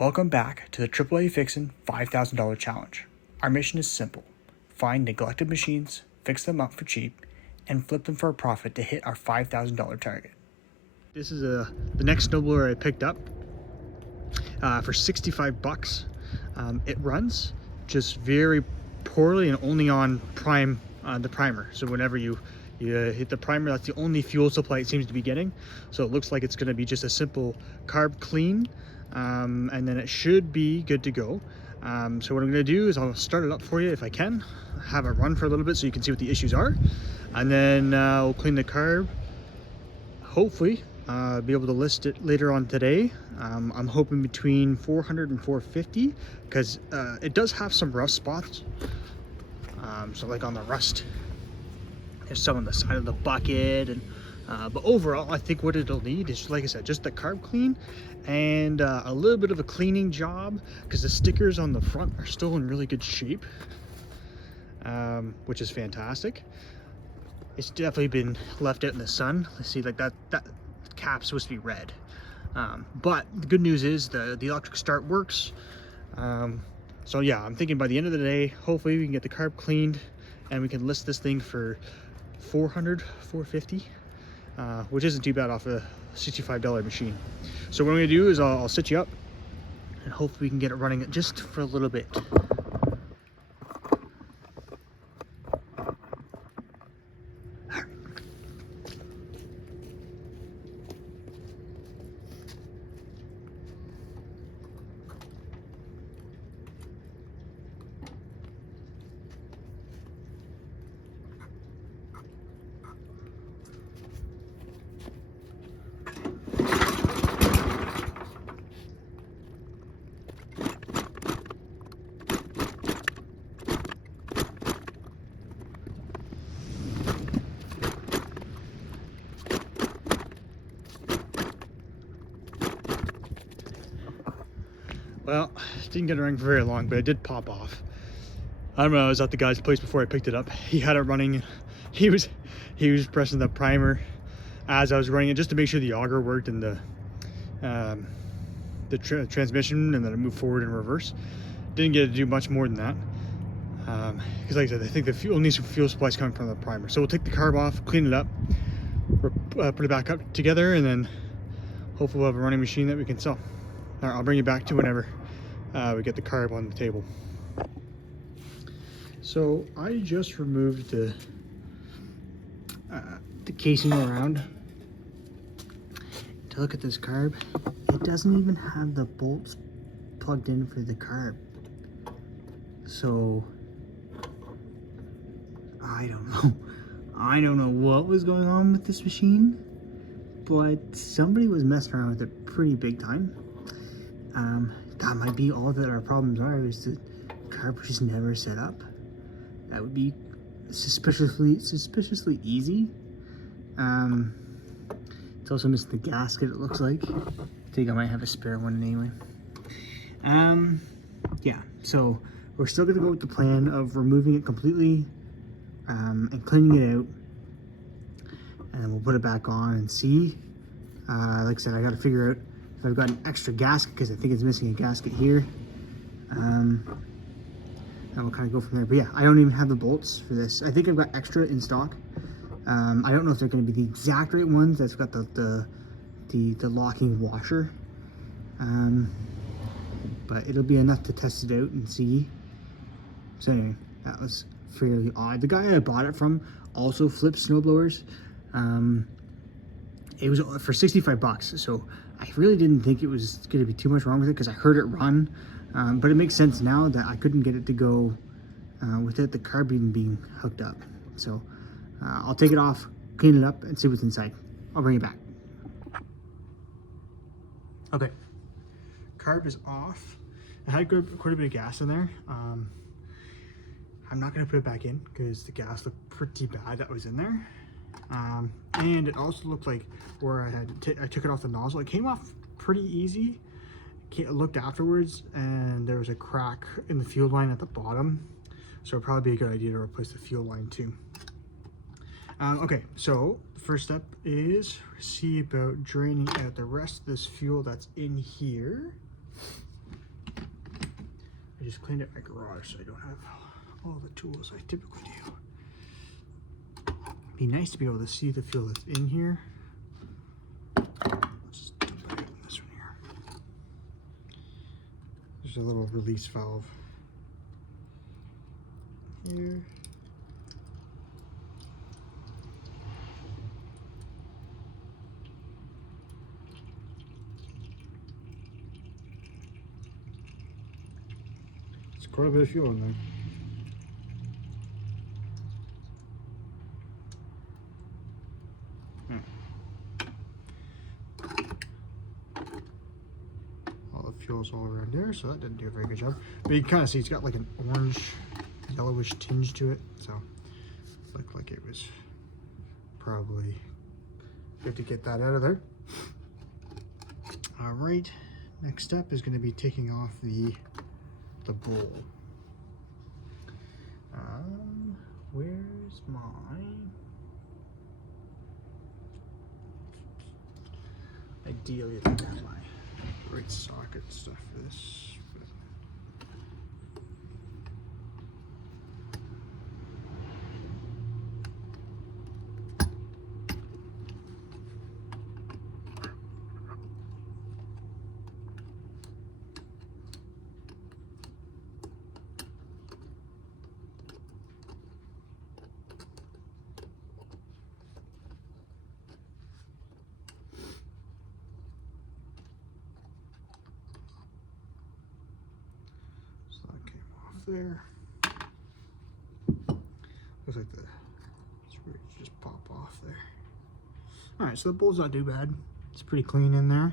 Welcome back to the AAA Fixin' $5,000 challenge. Our mission is simple: find neglected machines, fix them up for cheap, and flip them for a profit to hit our $5,000 target. This is the next snowblower I picked up for 65 bucks. It runs just very poorly and only on the primer. So whenever you hit the primer, that's the only fuel supply it seems to be getting. So it looks like it's going to be just a simple carb clean, and then it should be good to go. So what I'm going to do is I'll start it up for you if I can, have it run for a little bit so you can see what the issues are, and then we'll clean the carb, hopefully be able to list it later on today. I'm hoping between 400 and 450 because it does have some rust spots. So like on the rust, there's some on the side of the bucket, and but overall I think what it'll need is, like I said, just the carb clean and a little bit of a cleaning job, because the stickers on the front are still in really good shape, which is fantastic. It's definitely been left out in the sun. Let's see, like that cap's supposed to be red, but the good news is the electric start works. So yeah, I'm thinking by the end of the day, hopefully we can get the carb cleaned and we can list this thing for 400, 450, which isn't too bad off a $65 machine. So what I'm gonna do is I'll sit you up and hopefully we can get it running just for a little bit. Well, didn't get it running for very long, but it did pop off. I remember I was at the guy's place before I picked it up. He had it running. He was pressing the primer as I was running it just to make sure the auger worked and the transmission, and then it moved forward and reverse. Didn't get to do much more than that, because like I said, I think the fuel needs some fuel supplies coming from the primer. So we'll take the carb off, clean it up, put it back up together, and then hopefully we'll have a running machine that we can sell. All right, I'll bring you back to whenever we get the carb on the table. So I just removed the casing around to look at this carb. It doesn't even have the bolts plugged in for the carb. So I don't know what was going on with this machine, but somebody was messing around with it pretty big time. That might be all that our problems are, is the carb just never set up. That would be suspiciously easy. It's also missing the gasket, it looks like. I think I might have a spare one anyway. Yeah, so we're still gonna go with the plan of removing it completely, and cleaning it out, and then we'll put it back on and see. Like I said, I gotta figure out if I've got an extra gasket, because I think it's missing a gasket here. And we'll kind of go from there. But yeah, I don't even have the bolts for this. I think I've got extra in stock. I don't know if they're going to be the exact right ones. That's got the locking washer. But it'll be enough to test it out and see. So anyway, that was fairly odd. The guy I bought it from also flips snowblowers. It was for 65 bucks. So I really didn't think it was going to be too much wrong with it, because I heard it run. But it makes sense now that I couldn't get it to go without the carb even being hooked up. So I'll take it off, clean it up, and see what's inside. I'll bring it back. Okay, carb is off. I had quite a bit of gas in there. I'm not going to put it back in because the gas looked pretty bad that was in there. And it also looked like where I took it off the nozzle, it came off pretty easy. I looked afterwards and there was a crack in the fuel line at the bottom, so it'd probably be a good idea to replace the fuel line too. Okay, so the first step is see about draining out the rest of this fuel that's in here. just cleaned up my garage, so I don't have all the tools I typically do. Be nice to be able to see the fuel that's in here. Just dump it out in this one here. There's a little release valve here. It's quite a bit of fuel in there. Fuels all around there, so that didn't do a very good job. But you can kind of see it's got like an orange, yellowish tinge to it, so it looked like it was probably good to get that out of there. All right, next step is going to be taking off the bowl. Where's mine? Ideally, I think I have my right socket stuff for this. There. Looks like the screws just pop off there. Alright, so the bowl's not too bad. It's pretty clean in there.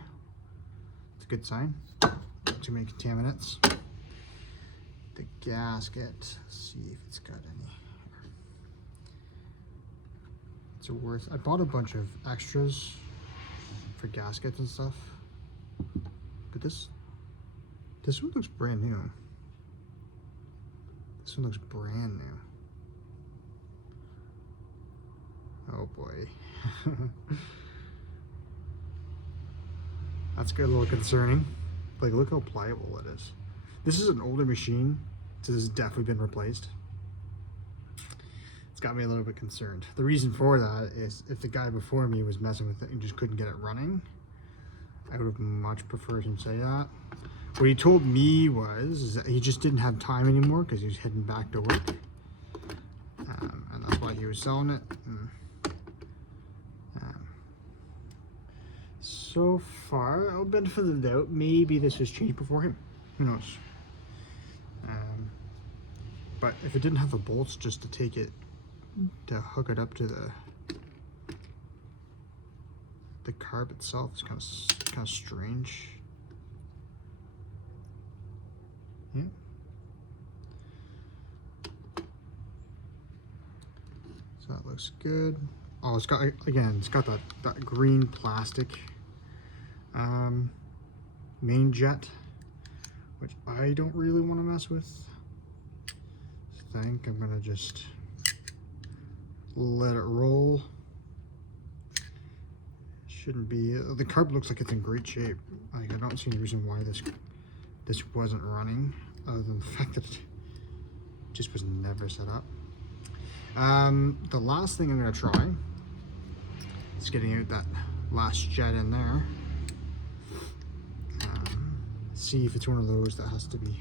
It's a good sign. Not too many contaminants. The gasket, let's see if it's got any. It's worth. I bought a bunch of extras for gaskets and stuff. But this one looks brand new. This one looks brand new. Oh boy. That's a little concerning. Like, look how pliable it is. This is an older machine, so this has definitely been replaced. It's got me a little bit concerned. The reason for that is if the guy before me was messing with it and just couldn't get it running, I would have much preferred him say that. What he told me was that he just didn't have time anymore because he was heading back to work. And that's why he was selling it. So far, I'll benefit of the doubt, maybe this was changed before him. Who knows? But if it didn't have the bolts just to take it, to hook it up to the carb itself, is kind of strange. Yeah. So that looks good. Oh, it's got, again, it's got that green plastic main jet, which I don't really want to mess with. I think I'm gonna just let it roll. Shouldn't be. The carb looks like it's in great shape. Like, I don't see any reason why this wasn't running, other than the fact that it just was never set up. The last thing I'm gonna try is getting out that last jet in there. See if it's one of those that has to be,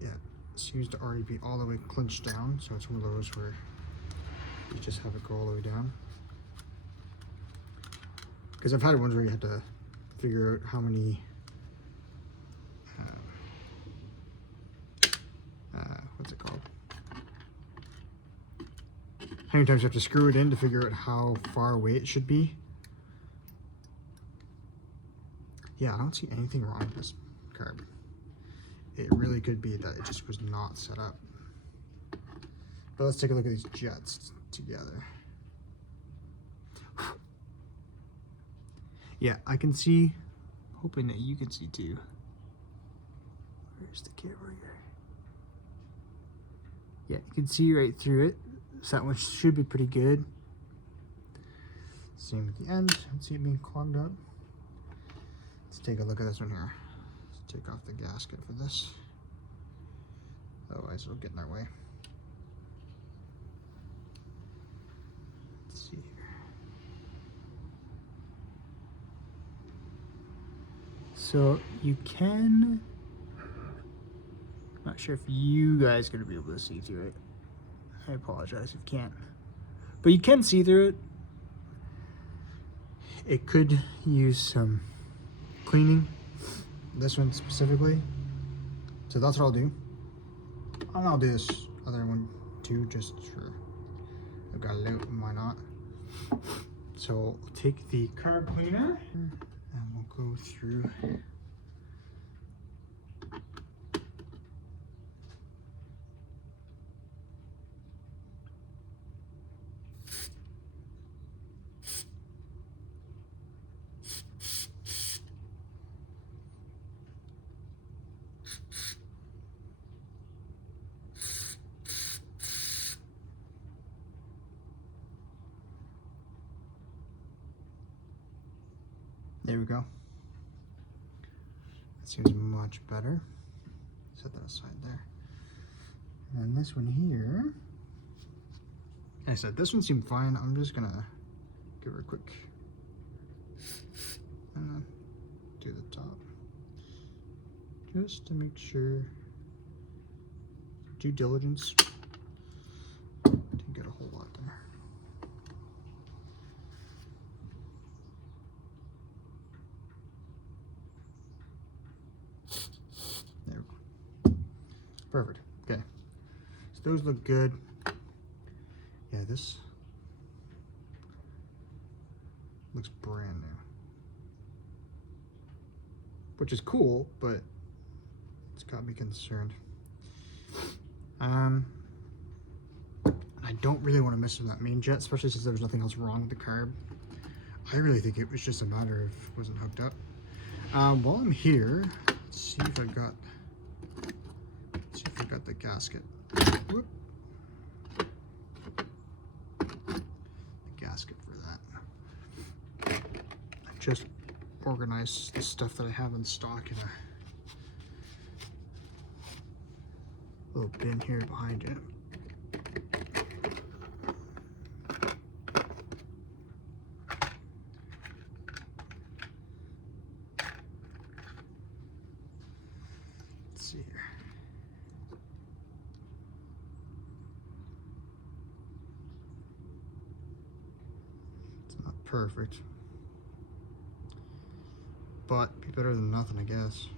yeah, it's used to already be all the way clinched down, so it's one of those where you just have it go all the way down. Because I've had ones where you had to figure out how many what's it called? How many times you have to screw it in to figure out how far away it should be. Yeah, I don't see anything wrong with this carb. It really could be that it just was not set up. But let's take a look at these jets together. Yeah, I can see, hoping that you can see too. Where's the camera here? Yeah, you can see right through it. So that one should be pretty good. Same at the end. Let's see it being clogged up. Let's take a look at this one here. Let's take off the gasket for this. Otherwise it'll get in our way. Let's see here. So you can, not sure if you guys are gonna be able to see through it. I apologize if you can't. But you can see through it. It could use some cleaning, this one specifically. So that's what I'll do. And I'll do this other one too, just for, I've got it out and why not. So we'll take the carb cleaner and we'll go through. There we go. That seems much better. Set that aside there. And this one here, like I said, this one seemed fine. I'm just gonna give her a quick and then do the top, just to make sure. Due diligence. Didn't get a whole lot there. There we go. Perfect. Okay. So those look good. Yeah, this looks brand new. Which is cool, but it's got me concerned. I don't really want to mess with that main jet, especially since there was nothing else wrong with the carb. I really think it was just a matter of it wasn't hooked up. While I'm here, let's see if I got the gasket. Whoop. The gasket for that. I just organized the stuff that I have in stock in a little bin here behind it. Let's see here. It's not perfect, but be better than nothing, I guess.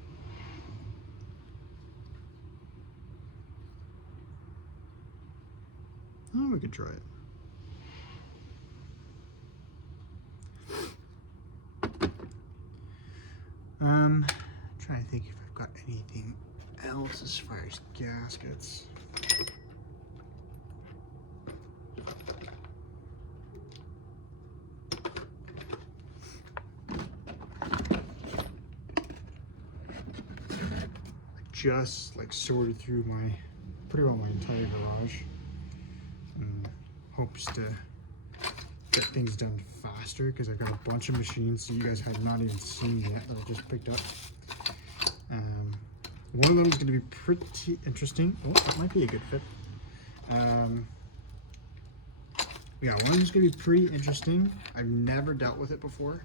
Oh, we could try it. Trying to think if I've got anything else as far as gaskets. I just like sorted through pretty well my entire garage. Hopes to get things done faster because I've got a bunch of machines that you guys have not even seen yet that I just picked up. One of them is going to be pretty interesting. Oh, that might be a good fit. Yeah, one of them is going to be pretty interesting. I've never dealt with it before.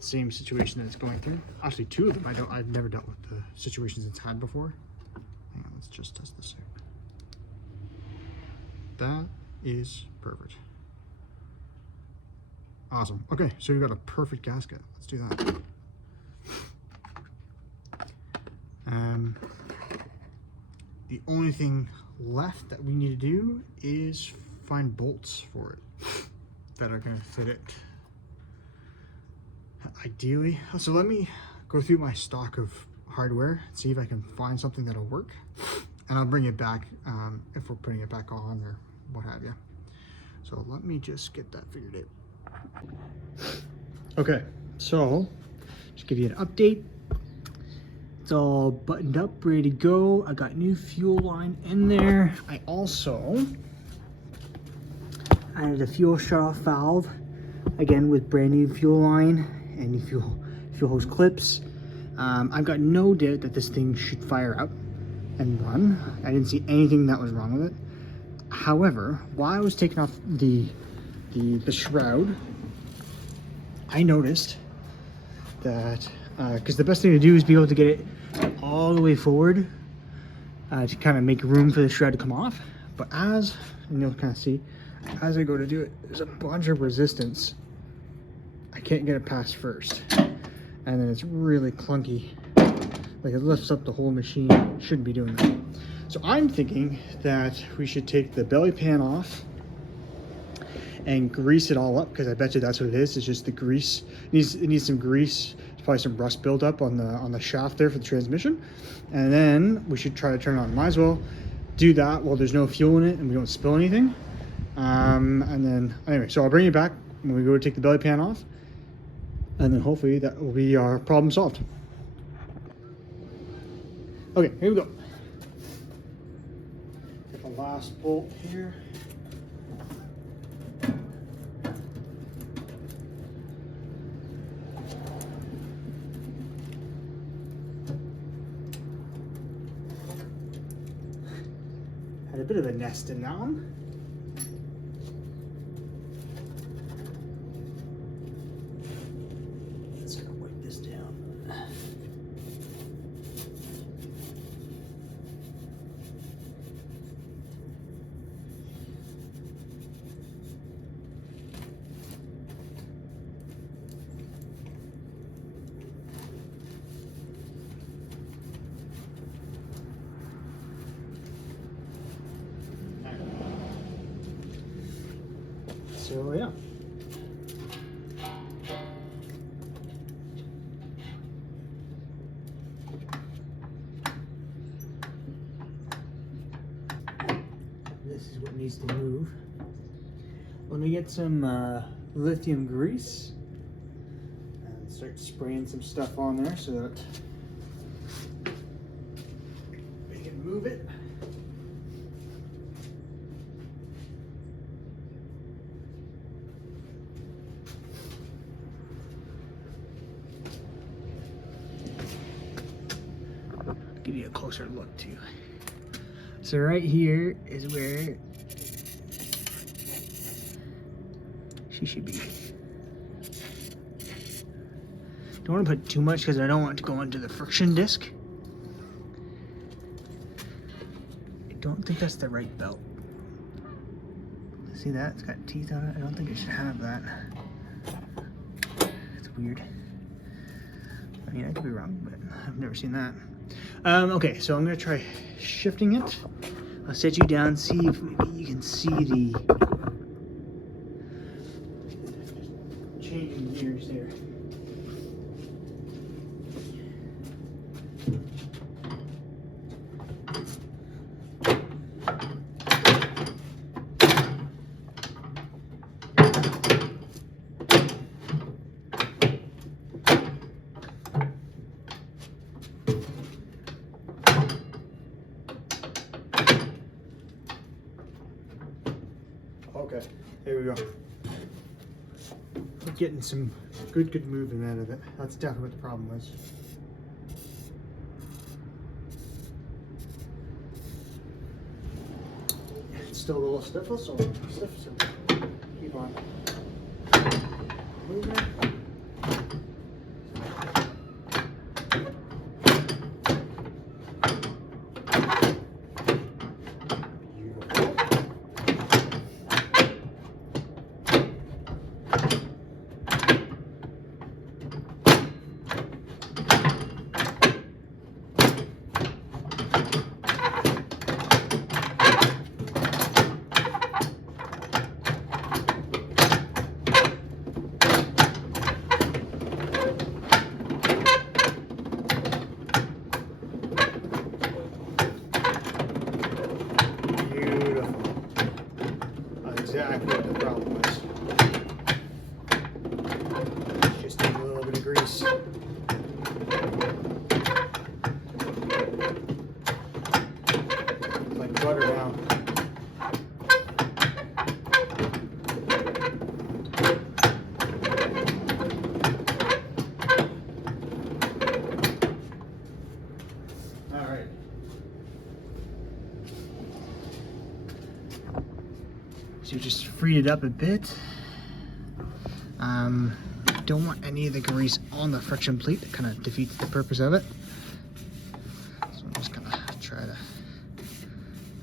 Same situation that it's going through. Actually, two of them I've never dealt with the situations it's had before. Hang on, let's just test this out. That is perfect. Awesome. Okay, so we've got a perfect gasket. Let's do that. The only thing left that we need to do is find bolts for it that are going to fit it ideally. So let me go through my stock of hardware, see if I can find something that'll work, and I'll bring it back if we're putting it back on or what have you. So let me just get that figured out. Okay, so just give you an update. It's all buttoned up, ready to go. I got new fuel line in there. I also added a fuel shutoff valve, again with brand new fuel line and new fuel hose clips. I've got no doubt that this thing should fire up and run. I didn't see anything that was wrong with it. However, while I was taking off the shroud, I noticed that, because the best thing to do is be able to get it all the way forward to kind of make room for the shroud to come off. But and you'll kind of see, as I go to do it, there's a bunch of resistance. I can't get it past first. And then it's really clunky. Like, it lifts up the whole machine. Shouldn't be doing that. So I'm thinking that we should take the belly pan off and grease it all up, because I bet you that's what it is. It's just the grease. It needs some grease. There's probably some rust buildup on the shaft there for the transmission. And then we should try to turn it on. Might as well do that while there's no fuel in it and we don't spill anything. And then, anyway, so I'll bring you back when we go to take the belly pan off. And then hopefully that will be our problem solved. Okay, here we go. Get the last bolt here. Had a bit of a nest in that one. Let's kind of wipe this down. So yeah. This is what needs to move. Let me get some lithium grease and start spraying some stuff on there so that we can move it. Give you a closer look too. So right here is where she should be. Don't want to put too much because I don't want it to go into the friction disc. I don't think that's the right belt. See that? It's got teeth on it. I don't think it should have that. It's weird. I mean, I could be wrong, but I've never seen that. Okay, so I'm gonna try shifting it. I'll set you down, see if maybe you can see the changing gears there. Okay, here we go. We're getting some good movement out of it. That's definitely what the problem was. It's still a little stiff, so keep on moving it. So you just freed it up a bit. Don't want any of the grease on the friction plate. It kind of defeats the purpose of it. So I'm just gonna try to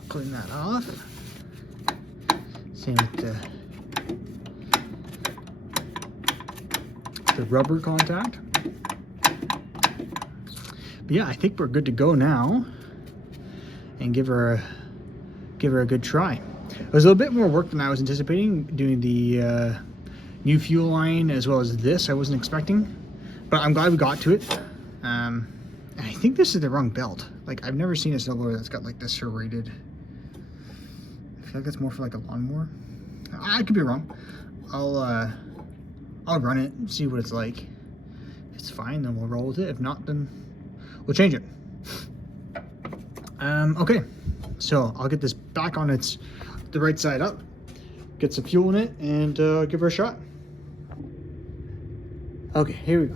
clean that off. Same with the rubber contact. But yeah, I think we're good to go now, and give her a good try. It was a little bit more work than I was anticipating, doing the new fuel line as well as this. I wasn't expecting, but I'm glad we got to it. I think this is the wrong belt. Like, I've never seen a snowblower that's got like this serrated. I feel like that's more for like a lawnmower. I could be wrong. I'll run it and see what it's like. If it's fine, then we'll roll with it. If not, then we'll change it. Okay, so I'll get this back on the right side up, get some fuel in it, and give her a shot. Okay, here we go.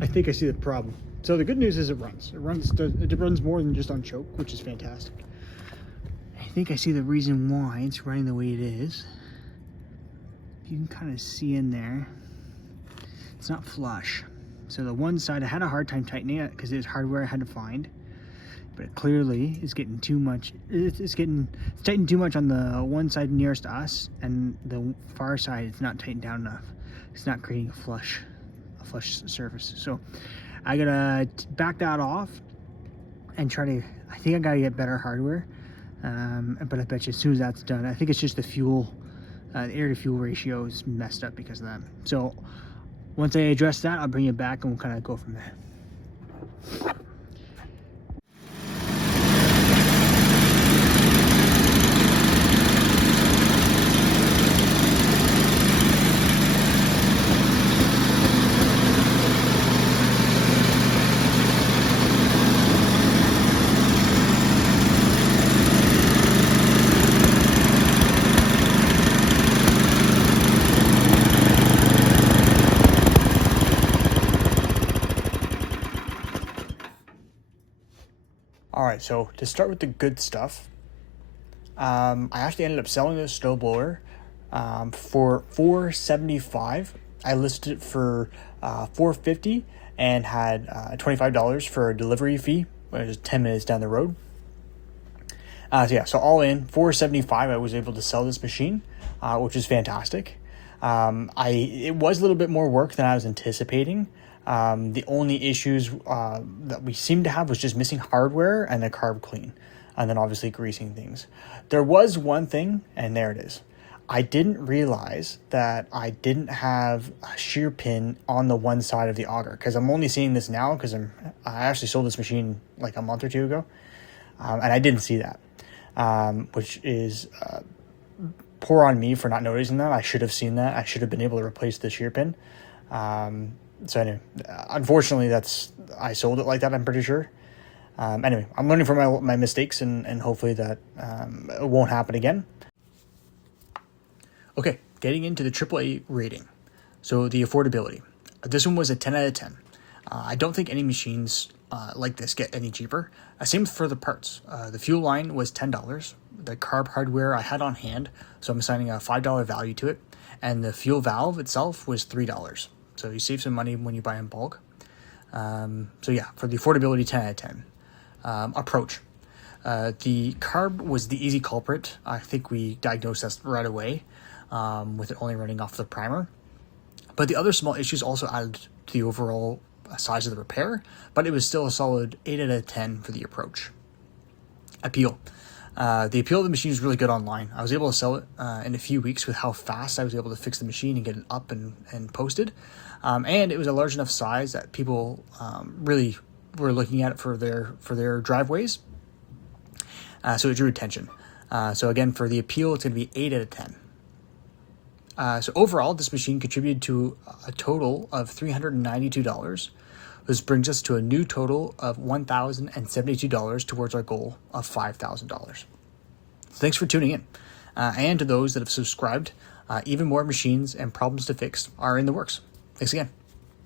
I think I see the problem. So the good news is it runs. It runs more than just on choke, which is fantastic. I think I see the reason why it's running the way it is. You can kind of see in there, it's not flush. So the one side, I had a hard time tightening it because it's hardware I had to find, but it clearly is getting too much. It's tightened too much on the one side nearest to us, and the far side, it's not tightened down enough. It's not creating a flush surface. So I gotta back that off and try to, I think I gotta get better hardware. But I bet you as soon as that's done, I think it's just the fuel, the air to fuel ratio is messed up because of that. So once I address that, I'll bring it back and we'll kind of go from there. Alright, so to start with the good stuff, I actually ended up selling this snowblower for $475. I listed it for $450 and had $25 for a delivery fee, which is 10 minutes down the road. So all in, $475, I was able to sell this machine, which is fantastic. It was a little bit more work than I was anticipating. The only issues that we seemed to have was just missing hardware and a carb clean, and then obviously greasing things. There was one thing, and there it is. I didn't realize that I didn't have a shear pin on the one side of the auger, because I'm only seeing this now because I actually sold this machine like a month or two ago, and I didn't see that, which is poor on me for not noticing that. I should have seen that. I should have been able to replace the shear pin. So anyway, unfortunately, I sold it like that, I'm pretty sure. Anyway, I'm learning from my mistakes, and hopefully that it won't happen again. Okay, getting into the AAA rating. So the affordability. This one was a 10 out of 10. I don't think any machines like this get any cheaper. Same for the parts. The fuel line was $10. the carb hardware I had on hand, so I'm assigning a $5 value to it, and the fuel valve itself was $3. So you save some money when you buy in bulk. So yeah, for the affordability, 10 out of 10. Approach. The carb was the easy culprit. I think we diagnosed that right away, with it only running off the primer. But the other small issues also added to the overall size of the repair, but it was still a solid 8 out of 10 for the approach. Appeal. The appeal of the machine is really good online. I was able to sell it in a few weeks with how fast I was able to fix the machine and get it up and posted. And it was a large enough size that people really were looking at it for their driveways. So it drew attention. So again, for the appeal, it's going to be 8 out of 10. So overall, this machine contributed to a total of $392. This brings us to a new total of $1,072 towards our goal of $5,000. So thanks for tuning in. And to those that have subscribed, even more machines and problems to fix are in the works. Thanks again.